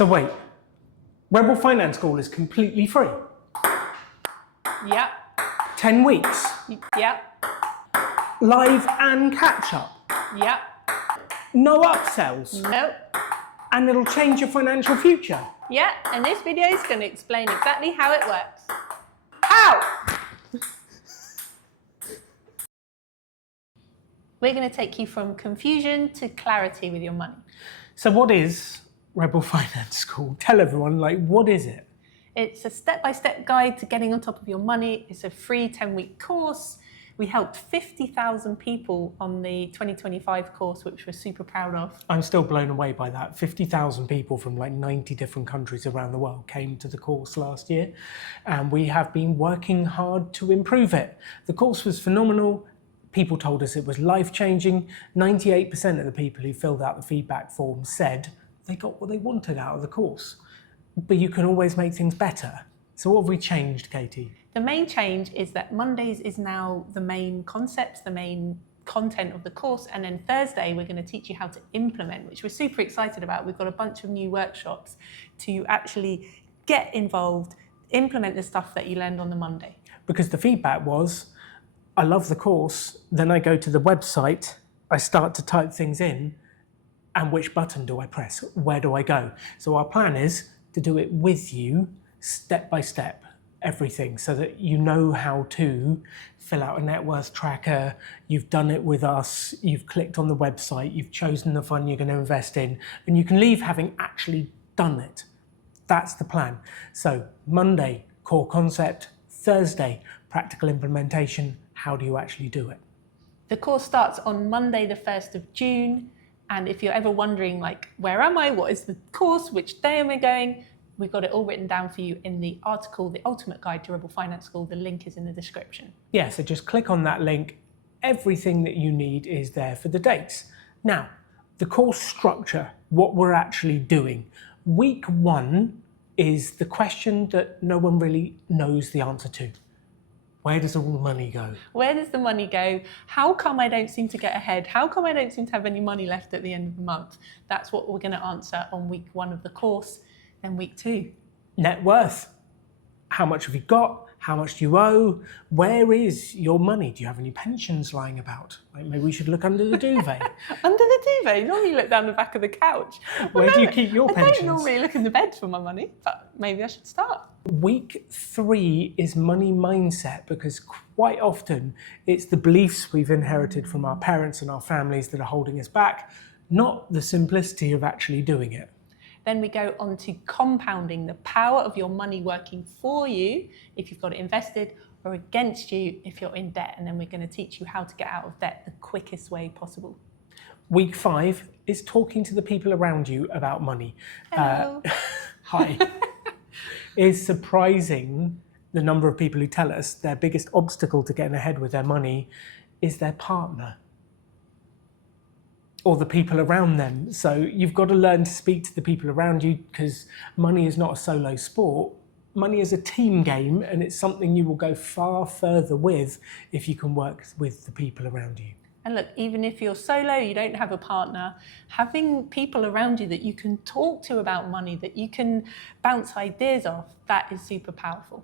So wait, Rebel Finance School is completely free? Yep. 10 weeks? Yep. Live and catch up? Yep. No upsells? Nope. And it'll change your financial future? Yeah, and this video is going to explain exactly how it works. How? We're going to take you from confusion to clarity with your money. So what is Rebel Finance School? Tell everyone, what is it? It's a step-by-step guide to getting on top of your money. It's a free 10-week course. We helped 50,000 people on the 2025 course, which we're super proud of. I'm still blown away by that. 50,000 people from 90 different countries around the world came to the course last year, and we have been working hard to improve it. The course was phenomenal. People told us it was life-changing. 98% of the people who filled out the feedback form said they got what they wanted out of the course. But you can always make things better. So what have we changed, Katie? The main change is that Mondays is now the main concepts, the main content of the course, and then Thursday we're going to teach you how to implement, which we're super excited about. We've got a bunch of new workshops to actually get involved, implement the stuff that you learned on the Monday. Because the feedback was, I love the course, then I go to the website, I start to type things in, and which button do I press? Where do I go? So our plan is to do it with you, step by step, everything, so that you know how to fill out a net worth tracker, you've done it with us, you've clicked on the website, you've chosen the fund you're going to invest in, and you can leave having actually done it. That's the plan. So Monday, core concept, Thursday, practical implementation, how do you actually do it? The course starts on Monday, the 1st of June. And if you're ever wondering, where am I? What is the course? Which day am I going? We've got it all written down for you in the article, The Ultimate Guide to Rebel Finance School. The link is in the description. Yeah, so just click on that link. Everything that you need is there for the dates. Now, the course structure, what we're actually doing. Week 1 is the question that no one really knows the answer to. Where does all the money go? Where does the money go? How come I don't seem to get ahead? How come I don't seem to have any money left at the end of the month? That's what we're going to answer on week 1 of the course. Then week 2. Net worth. How much have you got? How much do you owe? Where is your money? Do you have any pensions lying about? Maybe we should look under the duvet. Under the duvet? Normally you look down the back of the couch. Where do you keep your pensions? I don't normally look in the bed for my money, but maybe I should start. Week 3 is money mindset, because quite often it's the beliefs we've inherited from our parents and our families that are holding us back, not the simplicity of actually doing it. Then we go on to compounding, the power of your money working for you if you've got it invested, or against you if you're in debt. And then we're going to teach you how to get out of debt the quickest way possible. Week 5 is talking to the people around you about money. Hello. Hi. It's surprising the number of people who tell us their biggest obstacle to getting ahead with their money is their partner or the people around them. So you've got to learn to speak to the people around you, because money is not a solo sport. Money is a team game, and it's something you will go far further with if you can work with the people around you. And look, even if you're solo, you don't have a partner, having people around you that you can talk to about money, that you can bounce ideas off, that is super powerful.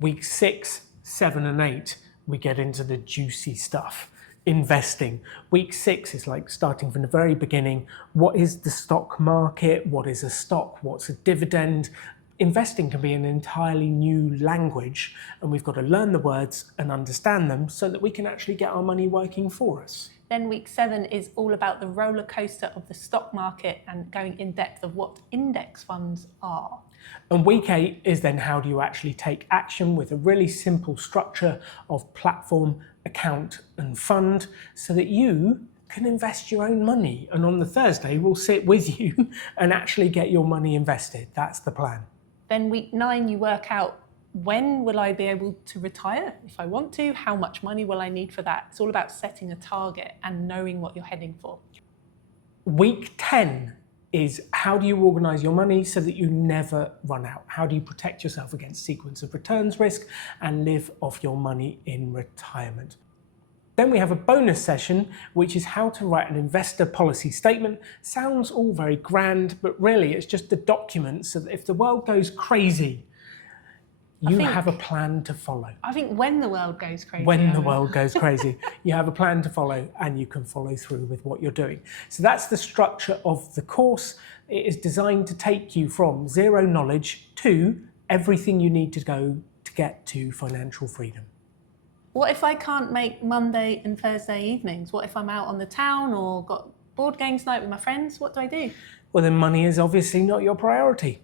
Week 6, 7 and 8, we get into the juicy stuff. Investing. Week 6 is starting from the very beginning. What is the stock market? What is a stock? What's a dividend? Investing can be an entirely new language, and we've got to learn the words and understand them so that we can actually get our money working for us. Then week 7 is all about the roller coaster of the stock market and going in depth of what index funds are. And week 8 is then how do you actually take action with a really simple structure of platform, account and fund, so that you can invest your own money. And on the Thursday, we'll sit with you and actually get your money invested. That's the plan. Then week 9, you work out, when will I be able to retire if I want to? How much money will I need for that? It's all about setting a target and knowing what you're heading for. Week 10 is how do you organise your money so that you never run out? How do you protect yourself against sequence of returns risk and live off your money in retirement? Then we have a bonus session, which is how to write an investor policy statement. Sounds all very grand, but really it's just a document so that if the world goes crazy, you have a plan to follow. I think when the world goes crazy. When the world goes crazy, you have a plan to follow and you can follow through with what you're doing. So that's the structure of the course. It is designed to take you from zero knowledge to everything you need to go to get to financial freedom. What if I can't make Monday and Thursday evenings? What if I'm out on the town or got board games night with my friends? What do I do? Well, then money is obviously not your priority.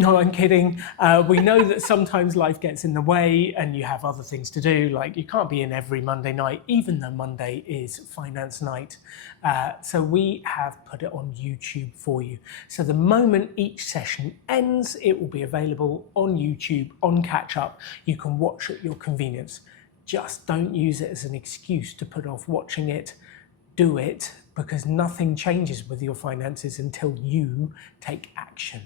No, I'm kidding. We know that sometimes life gets in the way and you have other things to do, like you can't be in every Monday night, even though Monday is finance night. So we have put it on YouTube for you. So the moment each session ends, it will be available on YouTube, on catch up. You can watch at your convenience. Just don't use it as an excuse to put off watching it. Do it, because nothing changes with your finances until you take action.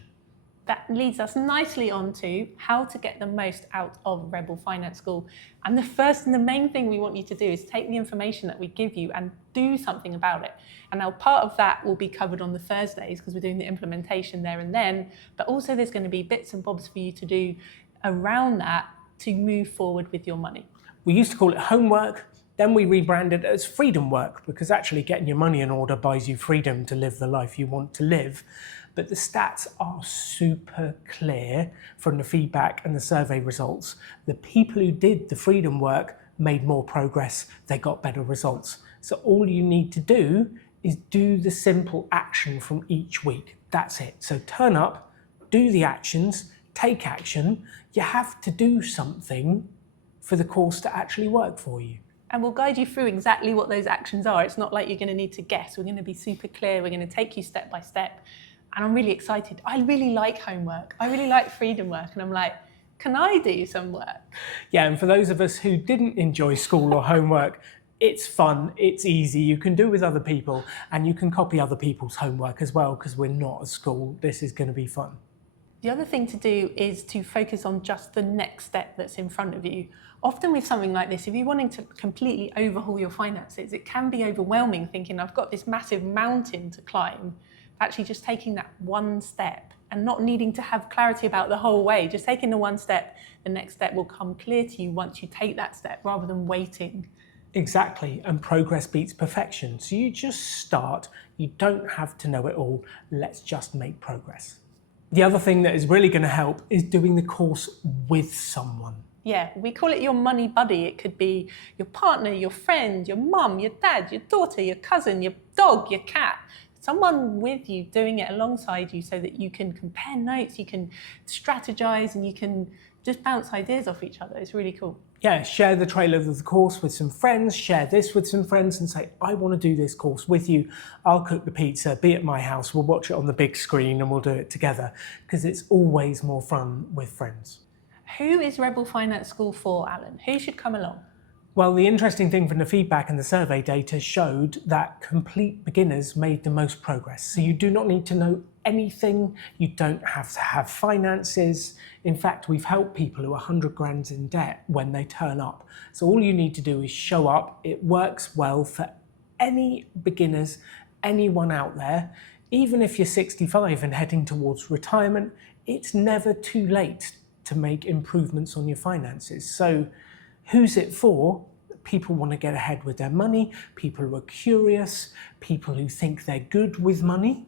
That leads us nicely on to how to get the most out of Rebel Finance School. And the first and the main thing we want you to do is take the information that we give you and do something about it. And now part of that will be covered on the Thursdays because we're doing the implementation there and then, but also there's going to be bits and bobs for you to do around that to move forward with your money. We used to call it homework. Then we rebranded it as freedom work because actually getting your money in order buys you freedom to live the life you want to live. But the stats are super clear from the feedback and the survey results. The people who did the freedom work made more progress, they got better results. So all you need to do is do the simple action from each week. That's it. So turn up, do the actions, take action. You have to do something for the course to actually work for you. And we'll guide you through exactly what those actions are. It's not like you're going to need to guess. We're going to be super clear. We're going to take you step by step. And I'm really excited. I really like homework. I really like freedom work. And I'm like, can I do some work? Yeah, and for those of us who didn't enjoy school or homework, it's fun, it's easy, you can do with other people, and you can copy other people's homework as well, because we're not a school. This is going to be fun. The other thing to do is to focus on just the next step that's in front of you. Often with something like this, if you're wanting to completely overhaul your finances, it can be overwhelming thinking, I've got this massive mountain to climb. Actually just taking that one step and not needing to have clarity about the whole way, just taking the one step, the next step will come clear to you once you take that step rather than waiting. Exactly, and progress beats perfection. So you just start, you don't have to know it all, let's just make progress. The other thing that is really going to help is doing the course with someone. Yeah, we call it your money buddy. It could be your partner, your friend, your mum, your dad, your daughter, your cousin, your dog, your cat. Someone with you doing it alongside you so that you can compare notes, you can strategize, and you can just bounce ideas off each other. It's really cool. Yeah, share the trailer of the course with some friends, share this with some friends and say, I want to do this course with you. I'll cook the pizza, be at my house, we'll watch it on the big screen and we'll do it together, because it's always more fun with friends. Who is Rebel Finance School for, Alan? Who should come along? Well, the interesting thing from the feedback and the survey data showed that complete beginners made the most progress. So you do not need to know anything. You don't have to have finances. In fact, we've helped people who are 100 grand in debt when they turn up. So all you need to do is show up. It works well for any beginners, anyone out there. Even if you're 65 and heading towards retirement, it's never too late to make improvements on your finances. So who's it for? People want to get ahead with their money, people who are curious, people who think they're good with money.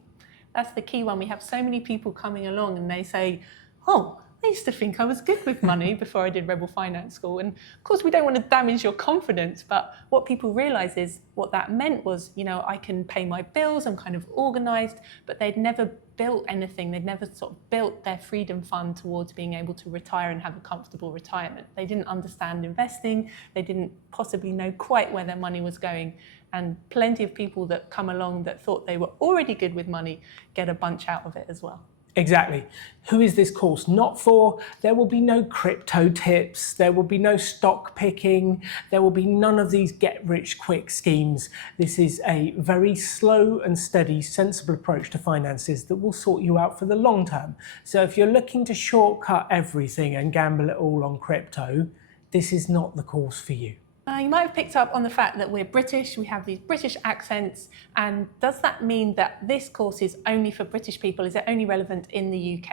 That's the key one. We have so many people coming along and they say, oh, I used to think I was good with money before I did Rebel Finance School. And of course, we don't want to damage your confidence, but what people realize is what that meant was, you know, I can pay my bills, I'm kind of organized, but they'd never built anything. They'd never sort of built their freedom fund towards being able to retire and have a comfortable retirement. They didn't understand investing. They didn't possibly know quite where their money was going. And plenty of people that come along that thought they were already good with money get a bunch out of it as well. Exactly. Who is this course not for? There will be no crypto tips. There will be no stock picking. There will be none of these get-rich-quick schemes. This is a very slow and steady, sensible approach to finances that will sort you out for the long term. So if you're looking to shortcut everything and gamble it all on crypto, this is not the course for you. You might have picked up on the fact that we're British, we have these British accents, and does that mean that this course is only for British people? Is it only relevant in the UK?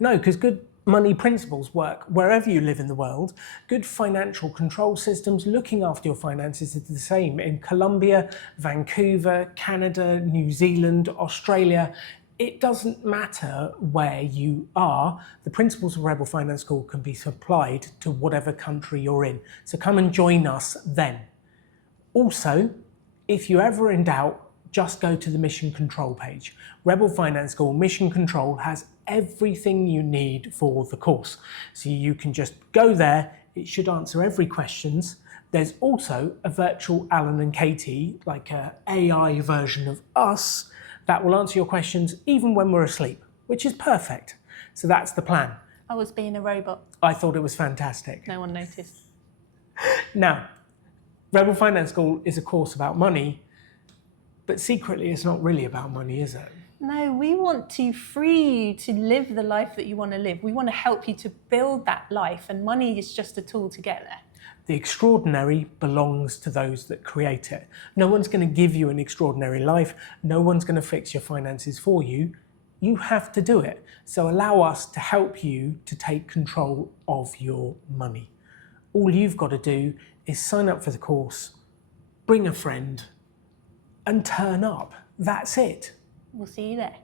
No, because good money principles work wherever you live in the world. Good financial control systems, looking after your finances is the same in Colombia, Vancouver, Canada, New Zealand, Australia. It doesn't matter where you are. The principles of Rebel Finance School can be supplied to whatever country you're in. So come and join us then. Also, if you're ever in doubt, just go to the Mission Control page. Rebel Finance School Mission Control has everything you need for the course. So you can just go there. It should answer every questions. There's also a virtual Alan and Katie, like an AI version of us, that will answer your questions even when we're asleep, which is perfect. So that's the plan. I was being a robot. I thought it was fantastic. No one noticed. Now, Rebel Finance School is a course about money, but secretly it's not really about money, is it? No, we want to free you to live the life that you want to live. We want to help you to build that life, and money is just a tool to get there. The extraordinary belongs to those that create it. No one's going to give you an extraordinary life. No one's going to fix your finances for you. You have to do it. So allow us to help you to take control of your money. All you've got to do is sign up for the course, bring a friend, and turn up. That's it. We'll see you there.